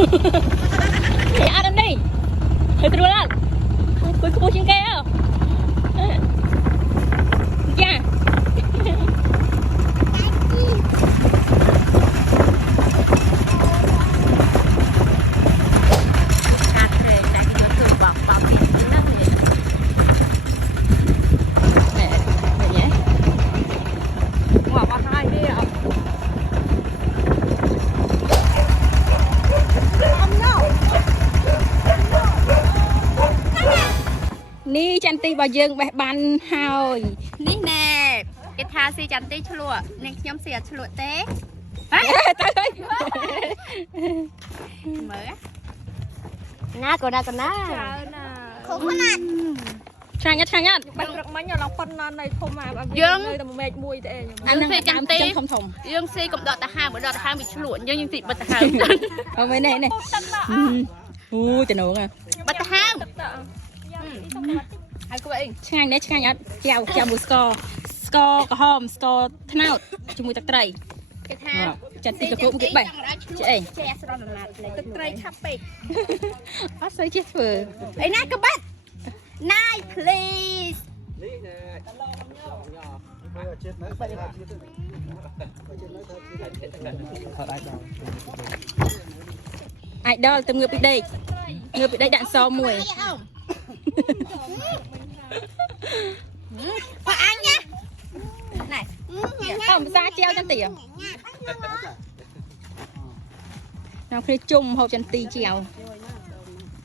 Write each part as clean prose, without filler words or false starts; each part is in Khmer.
ăn ăn đi hơi từ lên cuối cùng trên keo dạนี่จันตีบ่យើងបេះបានហើយនេះណែគេថាស៊ីចន្ទទីឆ្លក់នាងខ្ញុំស៊ីអត់ឆ្លក់ទេទៅហើយមើលណាកូនណាកូនណាច្រើនណាខុសណាស់ឆ្ងាញ់ឆ្ងាញ់អត់បាច់រកមិញឡើងប៉ុណ្ណានៅធំមកយើងនៅតែ1ម៉ែត្រមួយទេអានឹងចន្ទទីធំធំយើងស៊ីកំដកតាហាបើដកតាហាវាឆ្លក់យើងស៊ីបិទតាហាអូមែននេះអូចំនួនបិទតាហាហើយគួរអីឆ្ងាញ់នេះឆ្ងាញ់អត់ចាវមួយស្ករក្រហមស្ករត្នោតជាមួយទឹកត្រីគេថាចាត់ទីកគោគេបេះចេះអីចេះស្រន់ណាត់ទឹកត្រីឆាប់ពេកអត់ស្អីចេះធ្វើអីណាក៏បាត់ Nice please អាចដល់ទៅងើបពីដេកដាក់សមួយប៉ាអញណាណែអមសាជាវចន្ទីನಾವುគ្នាជុំហូបចន្ទីជាវ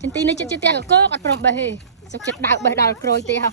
ចន្ទីនៅចិត្តផ្ទះកកអត់ព្រមបេះទេសុកចិត្តដើរបេះដល់ក្រួយទេហ៎